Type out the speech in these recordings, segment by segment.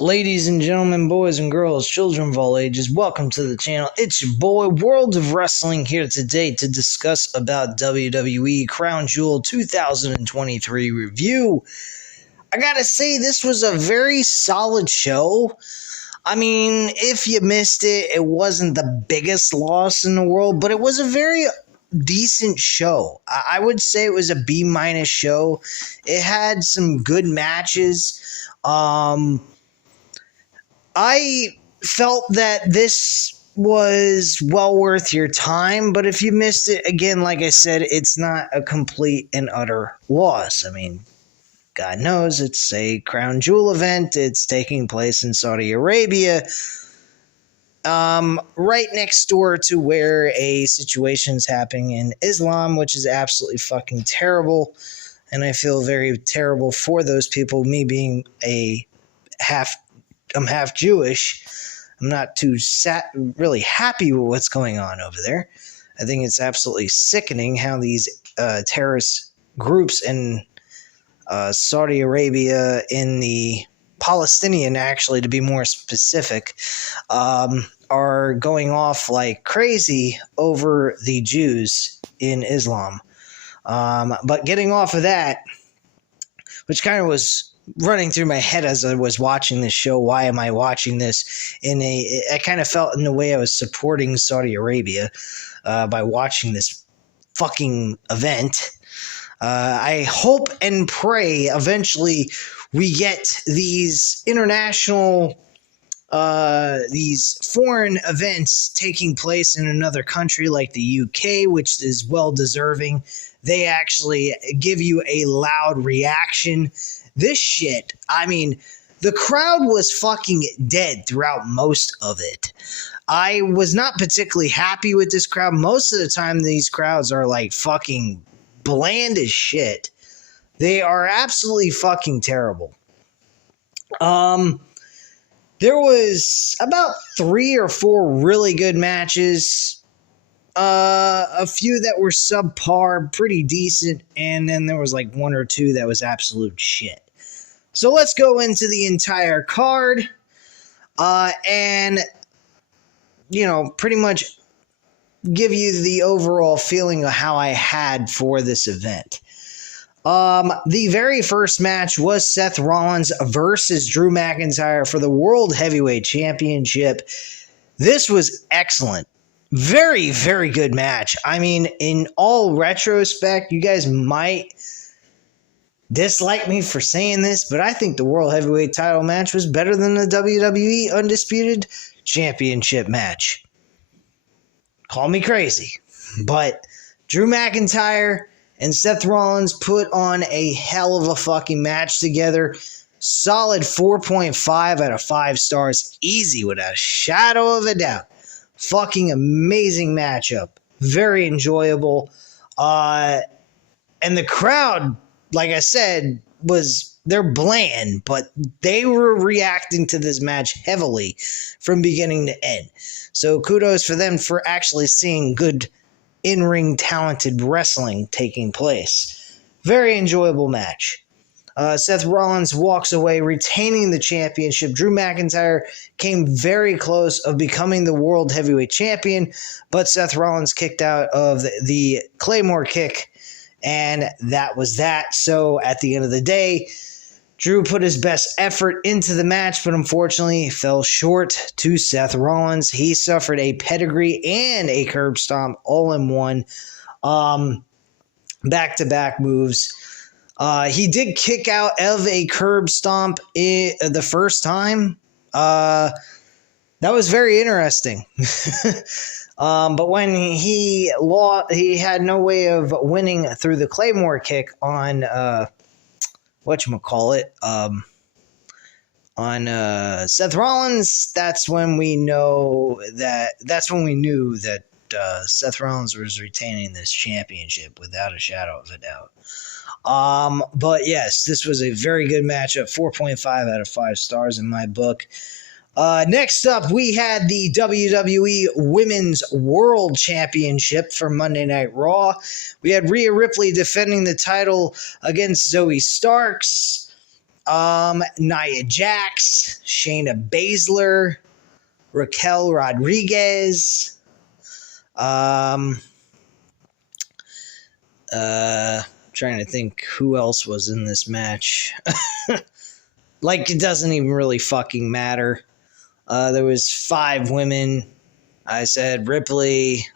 Ladies and gentlemen, boys and girls, children of all ages, welcome to the channel. It's your boy, World of Wrestling, here today to discuss about WWE Crown Jewel 2023 review. I gotta say, this was a very solid show. I mean, if you missed it, it wasn't the biggest loss in the world, but it was a very decent show. I would say it was a B- show. It had some good matches. I felt that this was well worth your time, but if you missed it, again, like I said, it's not a complete and utter loss. I mean, God knows it's a Crown Jewel event. It's taking place in Saudi Arabia, right next door to where a situation's happening in Islam, which is absolutely fucking terrible. And I feel very terrible for those people, me being I'm half Jewish. I'm not too really happy with what's going on over there. I think it's absolutely sickening how these terrorist groups in Saudi Arabia, in the Palestinian, actually, to be more specific, are going off like crazy over the Jews in Islam. But getting off of that, which kind of was running through my head as I was watching this show. Why am I watching this? I kind of felt in a way I was supporting Saudi Arabia by watching this fucking event. I hope and pray eventually we get these international, these foreign events taking place in another country like the UK, which is well deserving. They actually give you a loud reaction. This shit, I mean, the crowd was fucking dead throughout most of it. I was not particularly happy with this crowd. Most of the time, these crowds are like fucking bland as shit. They are absolutely fucking terrible. There was about 3 or 4 really good matches. A few that were subpar, pretty decent, and then there was like 1 or 2 that was absolute shit. So let's go into the entire card, and, you know, pretty much give you the overall feeling of how I had for this event. The very first match was Seth Rollins versus Drew McIntyre for the World Heavyweight Championship. This was excellent. Very, very good match. I mean, in all retrospect, you guys might dislike me for saying this, but I think the World Heavyweight title match was better than the WWE Undisputed Championship match. Call me crazy, but Drew McIntyre and Seth Rollins put on a hell of a fucking match together. Solid 4.5 out of 5 stars, easy without a shadow of a doubt. Fucking amazing matchup. Very enjoyable. And the crowd, like I said, they're bland, but they were reacting to this match heavily from beginning to end. So kudos for them for actually seeing good in-ring talented wrestling taking place. Very enjoyable match. Seth Rollins walks away retaining the championship. Drew McIntyre came very close of becoming the World Heavyweight Champion, but Seth Rollins kicked out of the Claymore kick, and that was that. So at the end of the day, Drew put his best effort into the match, but unfortunately fell short to Seth Rollins. He suffered a pedigree and a curb stomp all in one. Back-to-back moves. He did kick out of a curb stomp the first time. That was very interesting. But when he lost, he had no way of winning through the Claymore kick on whatchamacallit, on Seth Rollins. That's when we knew that Seth Rollins was retaining this championship without a shadow of a doubt. But yes, this was a very good matchup. 4.5 out of 5 stars in my book. Next up, we had the WWE Women's World Championship for Monday Night Raw. We had Rhea Ripley defending the title against Zoe Starks. Nia Jax, Shayna Baszler, Raquel Rodriguez, trying to think who else was in this match. Like, it doesn't even really fucking matter. There was 5 women. I said Ripley.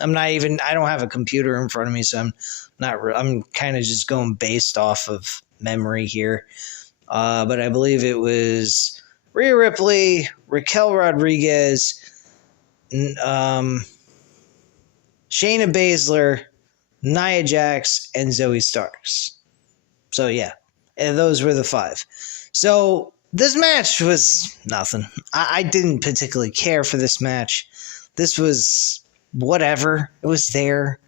I don't have a computer in front of me, so I'm kind of just going based off of memory here. But I believe it was Rhea Ripley, Raquel Rodriguez, Shayna Baszler, Nia Jax, and Zoe Starks. So yeah, and those were the 5. So this match was nothing. I didn't particularly care for this match. This was whatever. It was there.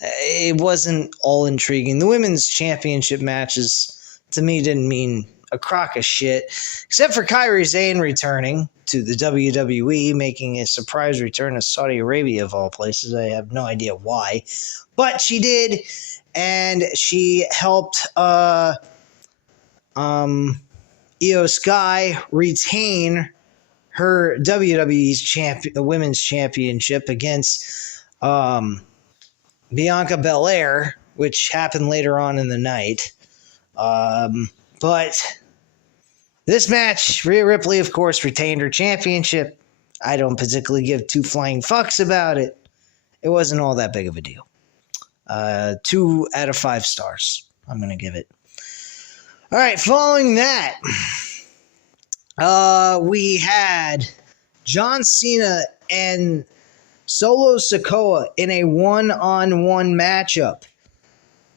It wasn't all intriguing. The women's championship matches, to me, didn't mean a crock of shit, except for Kairi Sane returning to the WWE, making a surprise return to Saudi Arabia, of all places. I have no idea why, but she did, and she helped Io Sky retain her WWE's women's championship against Bianca Belair, which happened later on in the night. But this match, Rhea Ripley, of course, retained her championship. I don't particularly give 2 flying fucks about it. It wasn't all that big of a deal. 2 out of 5 stars, I'm going to give it. All right, following that, we had John Cena and Solo Sikoa in a one-on-one matchup.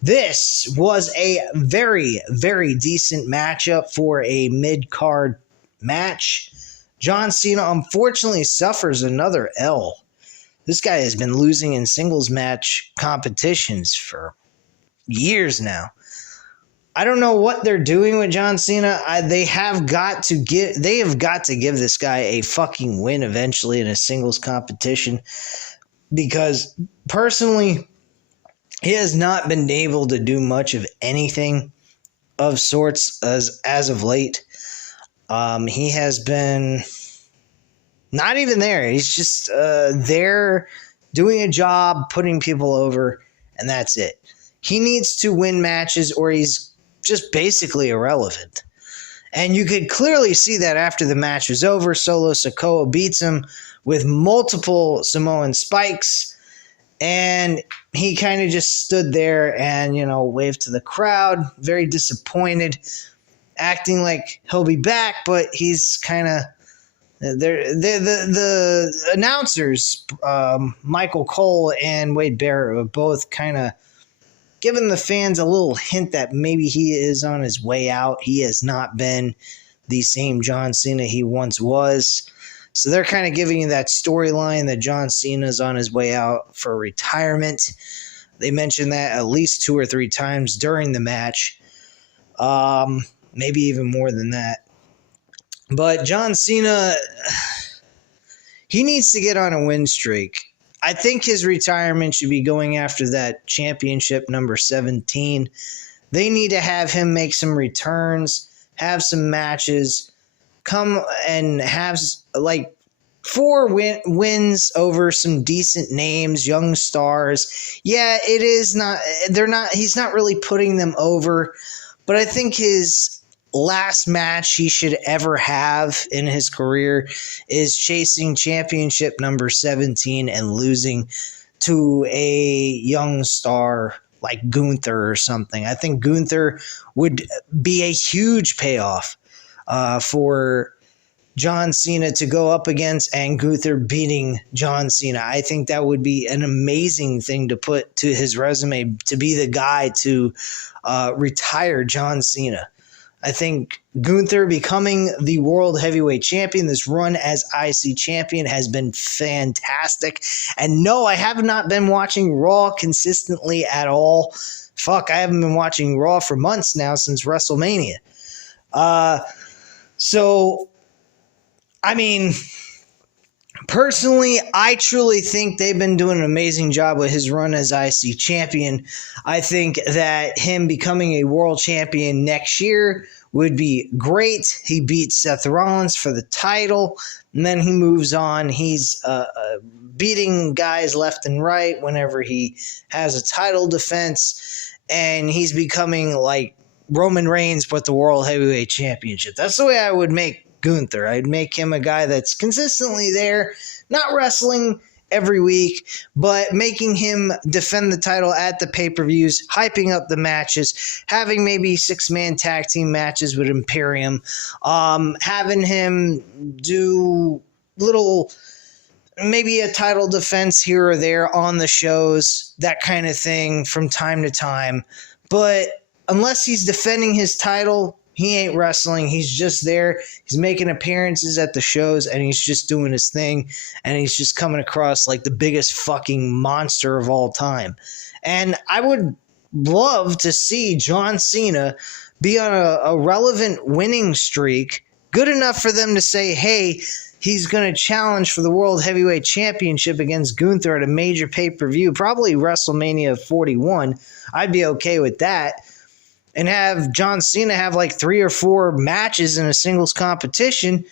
This was a very, very decent matchup for a mid-card match. John Cena unfortunately suffers another L. This guy has been losing in singles match competitions for years now. I don't know what they're doing with John Cena. They have got to give this guy a fucking win eventually in a singles competition, because personally, he has not been able to do much of anything of sorts as of late. He has been not even there. He's just there doing a job, putting people over, and that's it. He needs to win matches or he's just basically irrelevant. And you could clearly see that after the match was over. Solo Sikoa beats him with multiple Samoan spikes, and he kind of just stood there and, waved to the crowd, very disappointed, acting like he'll be back, but he's kind of the announcers, Michael Cole and Wade Barrett, were both kind of giving the fans a little hint that maybe he is on his way out. He has not been the same John Cena he once was. So they're kind of giving you that storyline that John Cena is on his way out for retirement. They mentioned that at least 2 or 3 times during the match. Maybe even more than that. But John Cena, he needs to get on a win streak. I think his retirement should be going after that championship number 17. They need to have him make some returns, have some matches, come and have like 4 wins over some decent names, young stars. Yeah, it is not, he's not really putting them over, but I think his last match he should ever have in his career is chasing championship number 17 and losing to a young star like Gunther or something. I think Gunther would be a huge payoff for John Cena to go up against, and Gunther beating John Cena. I think that would be an amazing thing to put to his resume, to be the guy to retire John Cena. I think Gunther becoming the World Heavyweight Champion, this run as IC Champion, has been fantastic. And no, I have not been watching Raw consistently at all. Fuck, I haven't been watching Raw for months now, since WrestleMania. So, I mean, personally, I truly think they've been doing an amazing job with his run as IC Champion. I think that him becoming a world champion next year would be great. He beats Seth Rollins for the title, and then he moves on. He's beating guys left and right whenever he has a title defense, and he's becoming like Roman Reigns but the World Heavyweight Championship. That's the way I would make Gunther. I'd make him a guy that's consistently there, not wrestling every week, but making him defend the title at the pay-per-views, hyping up the matches, having maybe 6-man tag team matches with Imperium, having him do little, maybe a title defense here or there on the shows, that kind of thing from time to time. But unless he's defending his title, he ain't wrestling. He's just there. He's making appearances at the shows, and he's just doing his thing, and he's just coming across like the biggest fucking monster of all time. And I would love to see John Cena be on a relevant winning streak, good enough for them to say, hey, he's going to challenge for the World Heavyweight Championship against Gunther at a major pay-per-view, probably WrestleMania 41. I'd be okay with that. And have John Cena have like 3 or 4 matches in a singles competition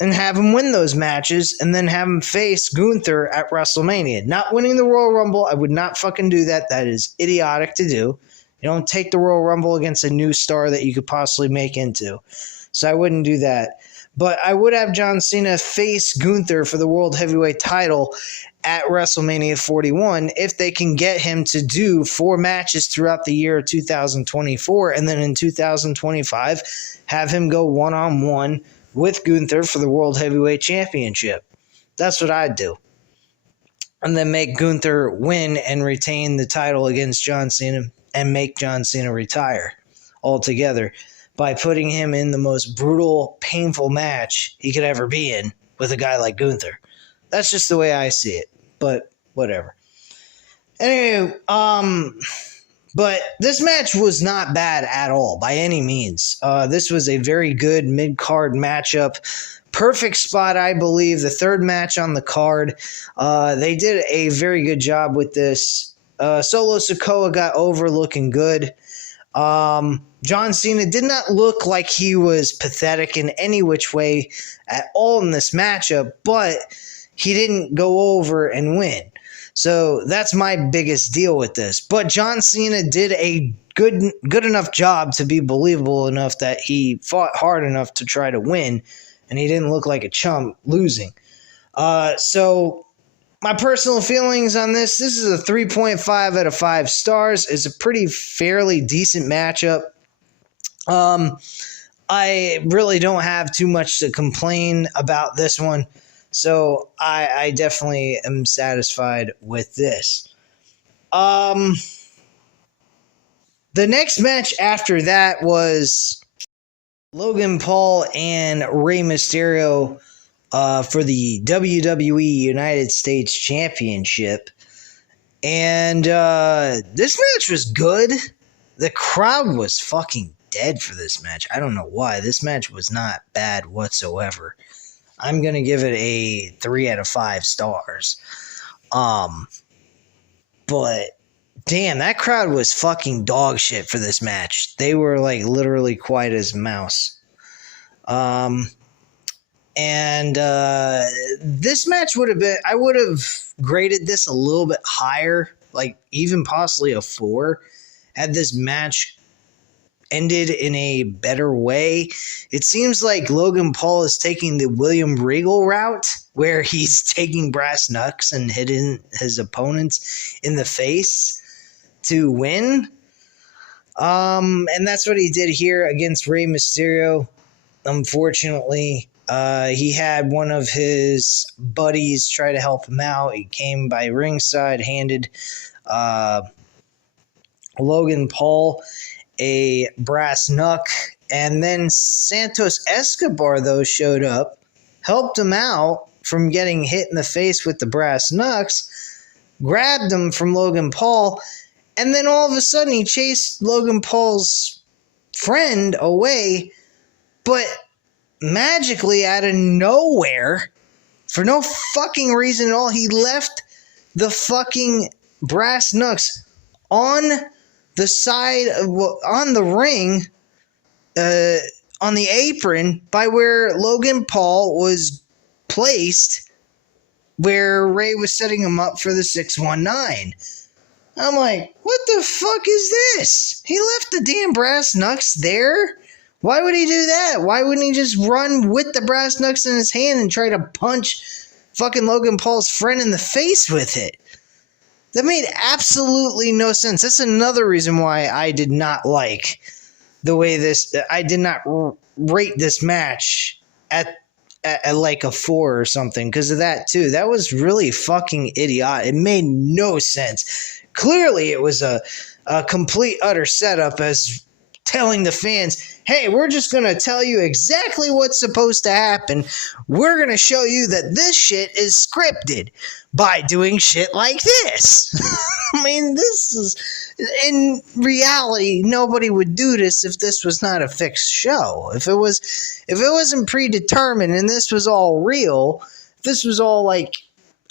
and have him win those matches and then have him face Gunther at WrestleMania. Not winning the Royal Rumble, I would not fucking do that. That is idiotic to do. You don't take the Royal Rumble against a new star that you could possibly make into. So I wouldn't do that. But I would have John Cena face Gunther for the World Heavyweight title at WrestleMania 41 if they can get him to do 4 matches throughout the year of 2024, and then in 2025 have him go one-on-one with Gunther for the World Heavyweight Championship. That's what I'd do. And then make Gunther win and retain the title against John Cena and make John Cena retire altogether by putting him in the most brutal, painful match he could ever be in with a guy like Gunther. That's just the way I see it. But whatever. Anyway, but this match was not bad at all by any means. This was a very good mid-card matchup. Perfect spot, I believe. The third match on the card. They did a very good job with this. Solo Sikoa got over looking good. John Cena did not look like he was pathetic in any which way at all in this matchup, but he didn't go over and win. So that's my biggest deal with this. But John Cena did a good enough job to be believable enough that he fought hard enough to try to win, and he didn't look like a chump losing. So my personal feelings on this is a 3.5 out of 5 stars. It's a pretty fairly decent matchup. I really don't have too much to complain about this one. So I definitely am satisfied with this. The next match after that was Logan Paul and Rey Mysterio for the WWE United States Championship. And this match was good. The crowd was fucking dead for this match. I don't know why. This match was not bad whatsoever. I'm going to give it a 3 out of 5 stars. But damn, that crowd was fucking dog shit for this match. They were like literally quiet as a mouse. And this match would have been, I would have graded this a little bit higher, like even possibly a 4, had this match ended in a better way. It seems like Logan Paul is taking the William Regal route, where he's taking brass knucks and hitting his opponents in the face to win. And that's what he did here against Rey Mysterio. Unfortunately, he had one of his buddies try to help him out. He came by ringside, handed Logan Paul a brass knuck, and then Santos Escobar, though, showed up, helped him out from getting hit in the face with the brass knucks, grabbed him from Logan Paul, and then all of a sudden he chased Logan Paul's friend away, but magically out of nowhere, for no fucking reason at all, he left the fucking brass knucks on the side of, on the ring on the apron by where Logan Paul was placed, where Ray was setting him up for the 619. I'm like, what the fuck is this? He left the damn brass knucks there? Why would he do that? Why wouldn't he just run with the brass knucks in his hand and try to punch fucking Logan Paul's friend in the face with it? That made absolutely no sense. That's another reason why I did not like the way I did not rate this match at like a 4 or something because of that too. That was really fucking idiotic. It made no sense. Clearly it was a complete utter setup as telling the fans, hey, we're just going to tell you exactly what's supposed to happen. We're going to show you that this shit is scripted by doing shit like this. I mean, this is, in reality, nobody would do this if this was not a fixed show. If it wasn't predetermined and this was all real, if this was all like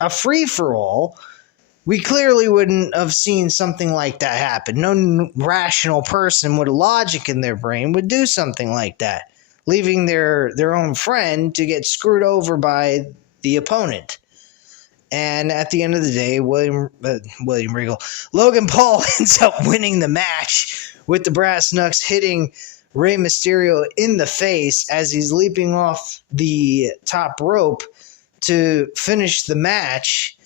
a free-for-all, we clearly wouldn't have seen something like that happen. No rational person with logic in their brain would do something like that, leaving their own friend to get screwed over by the opponent. And at the end of the day, William Regal, Logan Paul ends up winning the match with the brass knucks hitting Rey Mysterio in the face as he's leaping off the top rope to finish the match,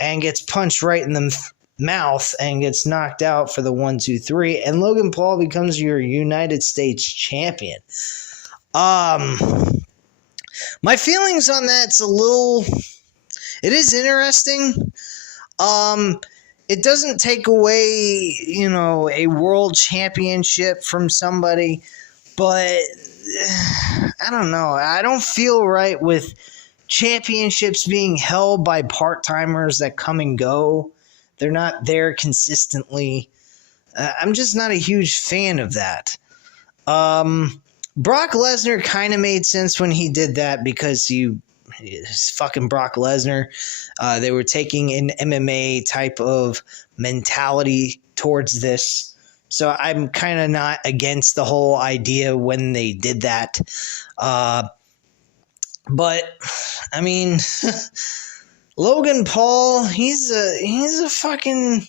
and gets punched right in the mouth and gets knocked out for the 1, 2, 3. And Logan Paul becomes your United States champion. My feelings on that's it is interesting. It doesn't take away, a world championship from somebody, but I don't know. I don't feel right with championships being held by part-timers that come and go. They're not there consistently. I'm just not a huge fan of that. Brock Lesnar kind of made sense when he did that because it's fucking Brock Lesnar. They were taking an MMA type of mentality towards this. So I'm kind of not against the whole idea when they did that. But I mean, Logan Paul, he's a fucking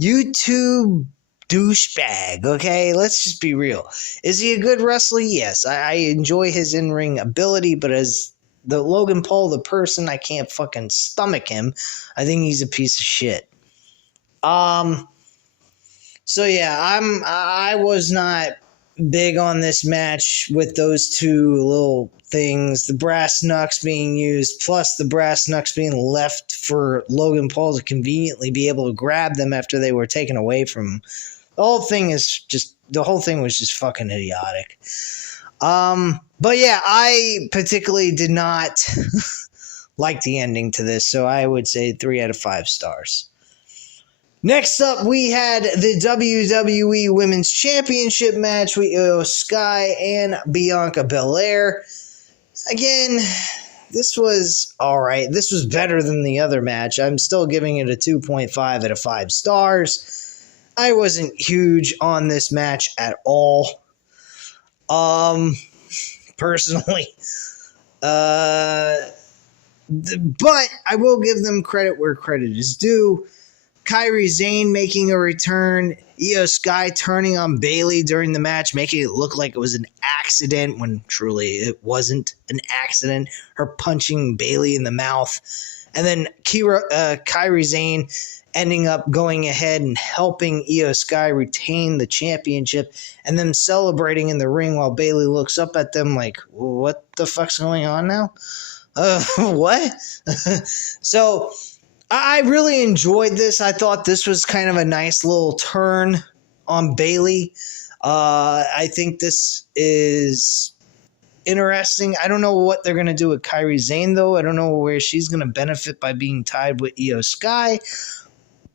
YouTube douchebag, okay? Let's just be real. Is he a good wrestler? Yes. I enjoy his in-ring ability, but as the Logan Paul, the person, I can't fucking stomach him. I think he's a piece of shit. So yeah, I was not big on this match with those two little things, the brass knucks being used, plus the brass knucks being left for Logan Paul to conveniently be able to grab them after they were taken away from him. The whole thing was just fucking idiotic. But yeah, I particularly did not like the ending to this, so I would say 3 out of 5 stars. Next up, we had the WWE Women's Championship match with Io Sky and Bianca Belair. Again, this was alright. This was better than the other match. I'm still giving it a 2.5 out of 5 stars. I wasn't huge on this match at all. Personally. But I will give them credit where credit is due. Kairi Sane making a return, Io Sky turning on Bayley during the match, making it look like it was an accident when truly it wasn't an accident. Her punching Bayley in the mouth. And then Kairi Sane ending up going ahead and helping Io Sky retain the championship and them celebrating in the ring while Bayley looks up at them like, what the fuck's going on now? What? So I really enjoyed this. I thought this was kind of a nice little turn on Bayley. I think this is interesting. I don't know what they're going to do with Kairi Sane, though. I don't know where she's going to benefit by being tied with Io Sky.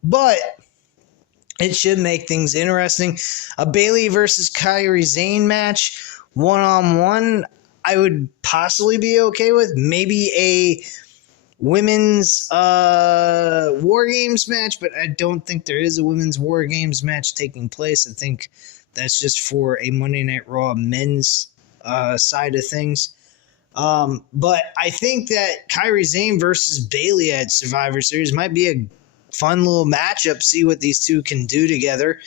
But it should make things interesting. A Bayley versus Kairi Sane match, one-on-one, I would possibly be okay with. Maybe a women's War Games match, but I don't think there is a women's War Games match taking place. I think That's just for a Monday Night Raw men's side of things. But I think that Kairi Sane versus Bayley at Survivor Series might be a fun little matchup. See what these two can do together.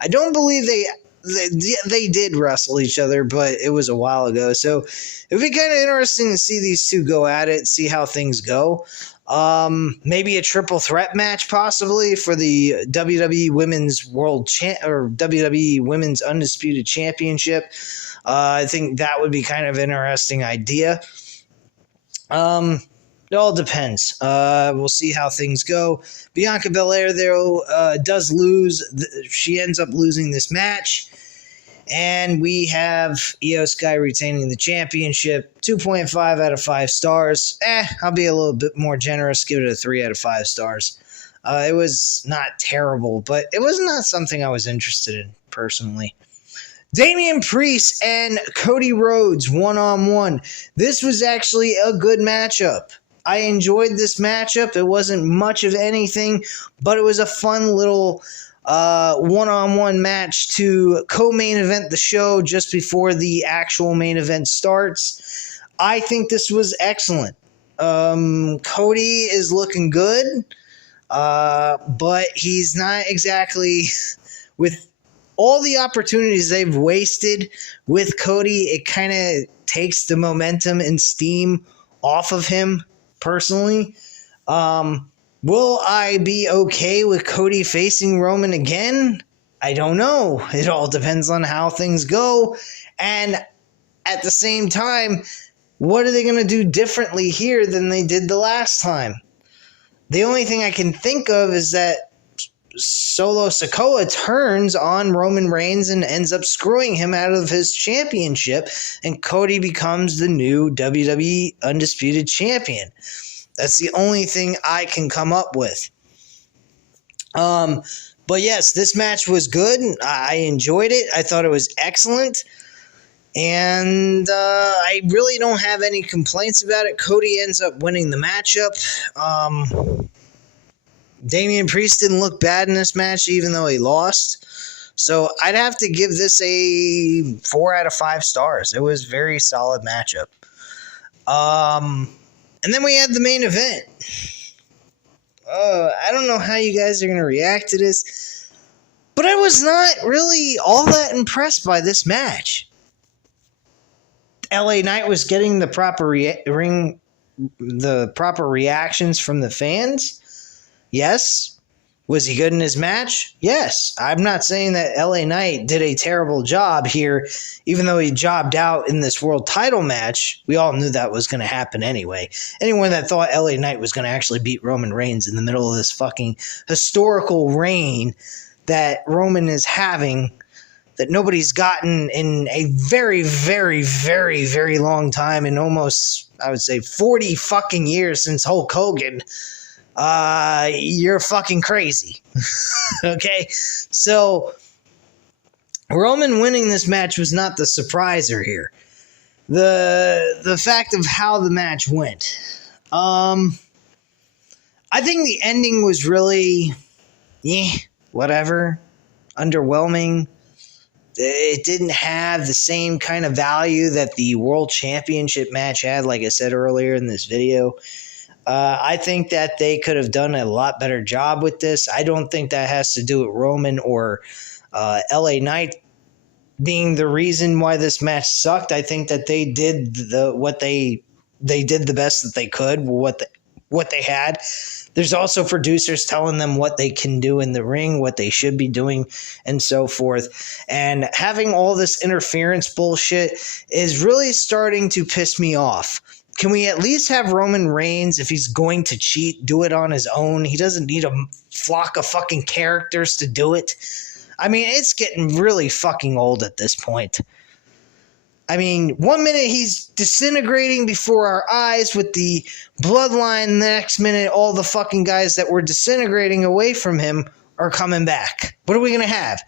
I don't believe they did wrestle each other, but it was a while ago. So it would be kind of interesting to see these two go at it, see how things go. Maybe a triple threat match possibly for the WWE Women's World or WWE Women's Undisputed Championship. I think that would be kind of an interesting idea. It all depends. We'll see how things go. Bianca Belair, though, does lose. She ends up losing this match. And we have Io Sky retaining the championship. 2.5 out of 5 stars. I'll be a little bit more generous. Give it a 3 out of 5 stars. It was not terrible, but it was not something I was interested in, personally. Damian Priest and Cody Rhodes one-on-one. This was actually a good matchup. I enjoyed this matchup. It wasn't much of anything, but it was a fun little one-on-one match to co-main event the show just before the actual main event starts. I think this was excellent. Cody is looking good, but he's not exactly with all the opportunities they've wasted with Cody. It kind of takes the momentum and steam off of him, personally. Will I be okay with Cody facing Roman again? I don't know. It all depends on how things go. And at the same time, what are they going to do differently here than they did the last time? The only thing I can think of is that Solo Sikoa turns on Roman Reigns and ends up screwing him out of his championship, and Cody becomes the new WWE Undisputed Champion. That's the only thing I can come up with. But yes, this match was good. I enjoyed it. I thought it was excellent. And I really don't have any complaints about it. Cody ends up winning the matchup. Damian Priest didn't look bad in this match, even though he lost. So I'd have to give this a 4 out of 5 stars. It was a very solid matchup. And then we had the main event. I don't know how you guys are going to react to this, but I was not really all that impressed by this match. LA Knight was getting the proper reactions from the fans. Yes. Was he good in his match? Yes. I'm not saying that LA Knight did a terrible job here, even though he jobbed out in this world title match. We all knew that was going to happen anyway. Anyone that thought LA Knight was going to actually beat Roman Reigns in the middle of this fucking historical reign that Roman is having, that nobody's gotten in a very, very, very, very long time, in almost, I would say, 40 fucking years since Hulk Hogan, you're fucking crazy. Okay? So, Roman winning this match was not the surpriser here. The fact of how the match went. I think the ending was really, whatever, underwhelming. It didn't have the same kind of value that the World Championship match had, like I said earlier in this video. I think that they could have done a lot better job with this. I don't think that has to do with Roman or LA Knight being the reason why this match sucked. I think that they did what they did the best that they could, what they had. There's also producers telling them what they can do in the ring, what they should be doing, and so forth. And having all this interference bullshit is really starting to piss me off. Can we at least have Roman Reigns, if he's going to cheat, do it on his own? He doesn't need a flock of fucking characters to do it. I mean, it's getting really fucking old at this point. I mean, 1 minute he's disintegrating before our eyes with the bloodline. The next minute, all the fucking guys that were disintegrating away from him are coming back. What are we going to have?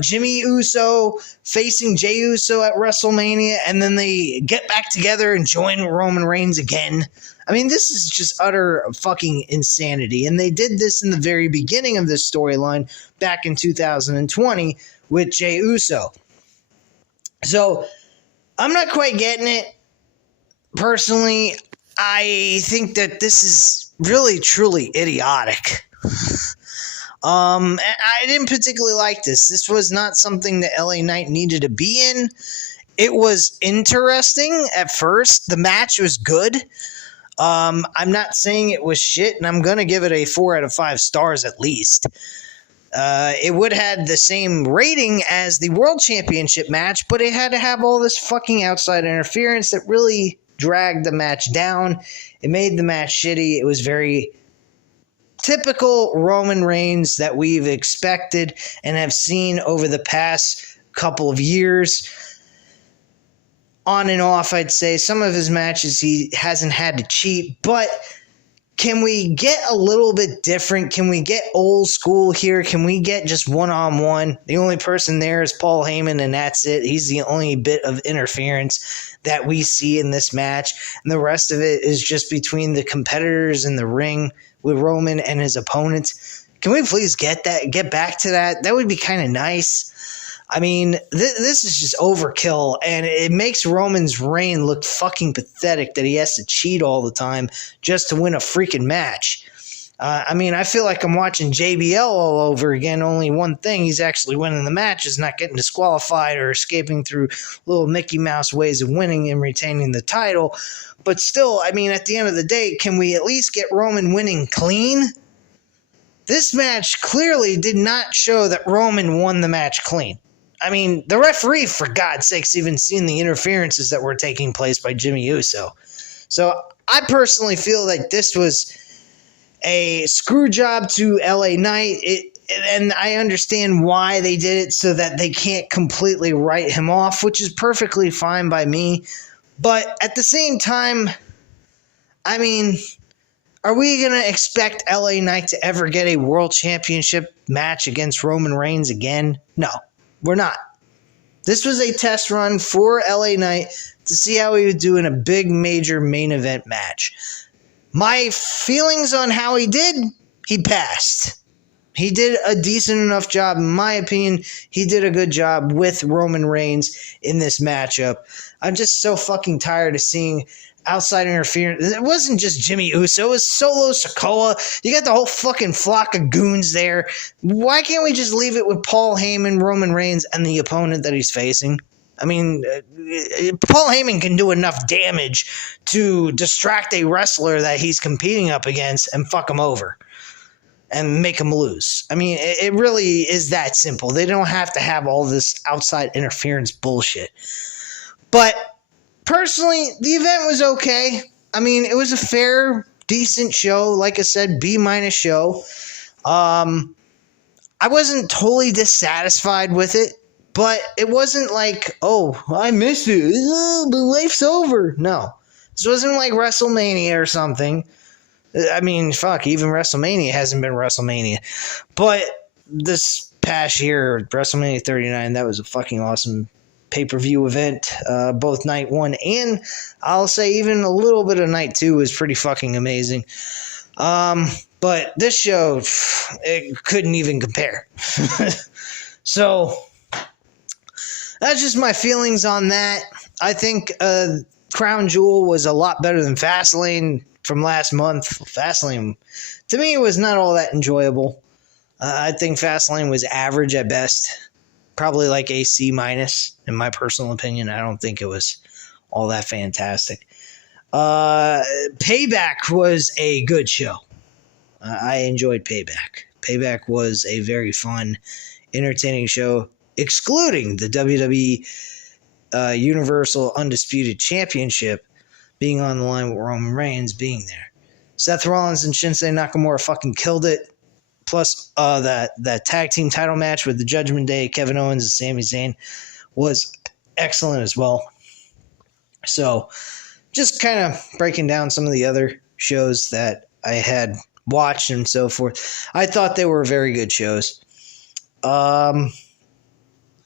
Jimmy Uso facing Jey Uso at WrestleMania, and then they get back together and join Roman Reigns again. I mean, this is just utter fucking insanity. And they did this in the very beginning of this storyline back in 2020 with Jey Uso. So I'm not quite getting it. Personally, I think that this is really, truly idiotic. And I didn't particularly like this. This was not something that LA Knight needed to be in. It was interesting at first. The match was good. I'm not saying it was shit, and I'm going to give it a 4 out of 5 stars at least. It would have had the same rating as the World Championship match, but it had to have all this fucking outside interference that really dragged the match down. It made the match shitty. It was very typical Roman Reigns that we've expected and have seen over the past couple of years. On and off, I'd say. Some of his matches he hasn't had to cheat, but can we get a little bit different? Can we get old school here? Can we get just one-on-one? The only person there is Paul Heyman, and that's it. He's the only bit of interference that we see in this match, and the rest of it is just between the competitors in the ring with Roman and his opponents. Can we please get back to that? That would be kind of nice. I mean, this is just overkill, and it makes Roman's reign look fucking pathetic that he has to cheat all the time just to win a freaking match. I mean, I feel like I'm watching JBL all over again. Only one thing, he's actually winning the match, is not getting disqualified or escaping through little Mickey Mouse ways of winning and retaining the title. But still, I mean, at the end of the day, can we at least get Roman winning clean? This match clearly did not show that Roman won the match clean. I mean, the referee, for God's sakes, even seen the interferences that were taking place by Jimmy Uso. So I personally feel like this was a screw job to LA Knight. And I understand why they did it, so that they can't completely write him off, which is perfectly fine by me. But at the same time, I mean, are we going to expect LA Knight to ever get a world championship match against Roman Reigns again? No, we're not. This was a test run for LA Knight to see how he would do in a big major main event match. My feelings on how he did, he passed. He did a decent enough job. In my opinion, he did a good job with Roman Reigns in this matchup. I'm just so fucking tired of seeing outside interference. It wasn't just Jimmy Uso. It was Solo Sikoa. You got the whole fucking flock of goons there. Why can't we just leave it with Paul Heyman, Roman Reigns, and the opponent that he's facing? I mean, Paul Heyman can do enough damage to distract a wrestler that he's competing up against and fuck him over and make him lose. I mean, it really is that simple. They don't have to have all this outside interference bullshit. But personally, the event was okay. I mean, it was a fair, decent show. Like I said, B- show. I wasn't totally dissatisfied with it, but it wasn't like, oh, I missed it. But life's over. No. This wasn't like WrestleMania or something. I mean, fuck, even WrestleMania hasn't been WrestleMania. But this past year, WrestleMania 39, that was a fucking awesome pay-per-view event. Both night 1 and I'll say even a little bit of night 2 was pretty fucking amazing. But this show, it couldn't even compare. So that's just my feelings on that. I think Crown Jewel was a lot better than Fastlane from last month. Fastlane, to me, was not all that enjoyable. I think Fastlane was average at best. Probably like a C-, in my personal opinion. I don't think it was all that fantastic. Payback was a good show. I enjoyed Payback. Payback was a very fun, entertaining show, excluding the WWE Universal Undisputed Championship being on the line with Roman Reigns being there. Seth Rollins and Shinsuke Nakamura fucking killed it. Plus, that tag team title match with the Judgment Day, Kevin Owens and Sami Zayn, was excellent as well. So, just kind of breaking down some of the other shows that I had watched and so forth. I thought they were very good shows. And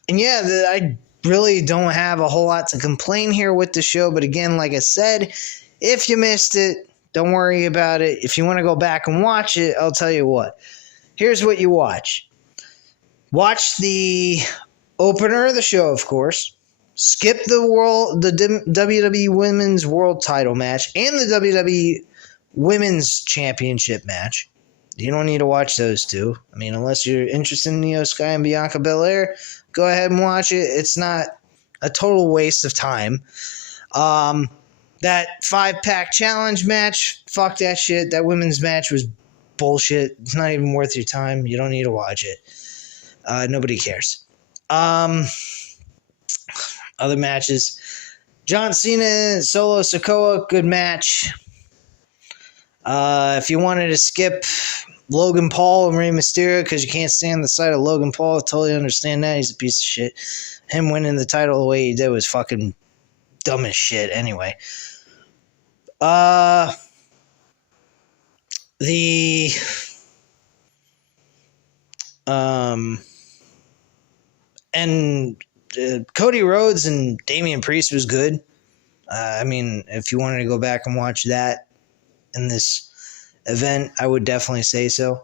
yeah, I really don't have a whole lot to complain here with the show. But again, like I said, if you missed it, don't worry about it. If you want to go back and watch it, I'll tell you what. Here's what you watch. Watch the Opener of the show, of course. Skip the WWE Women's World Title match and the WWE Women's Championship match. You don't need to watch those two. I mean, unless you're interested in Io Sky and Bianca Belair, go ahead and watch it. It's not a total waste of time. That 5-pack challenge match, fuck that shit. That women's match was bullshit. It's not even worth your time. You don't need to watch it. Nobody cares. Other matches. John Cena, Solo Sikoa, good match. If you wanted to skip Logan Paul and Rey Mysterio because you can't stand the sight of Logan Paul, I totally understand that. He's a piece of shit. Him winning the title the way he did was fucking dumb as shit anyway. Cody Rhodes and Damian Priest was good. I mean, if you wanted to go back and watch that in this event, I would definitely say so.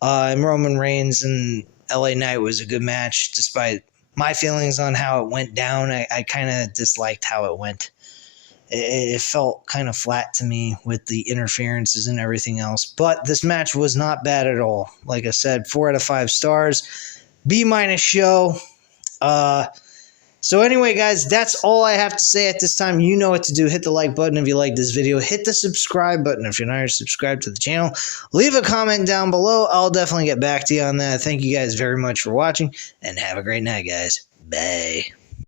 And Roman Reigns and LA Knight was a good match, despite my feelings on how it went down. I kind of disliked how it went. It felt kind of flat to me with the interferences and everything else. But this match was not bad at all. Like I said, 4 out of 5 stars. B- show. So anyway, guys, that's all I have to say at this time. You know what to do. Hit the like button if you like this video. Hit the subscribe button if you're not already subscribed to the channel. Leave a comment down below. I'll definitely get back to you on that. Thank you guys very much for watching, and have a great night, guys. Bye.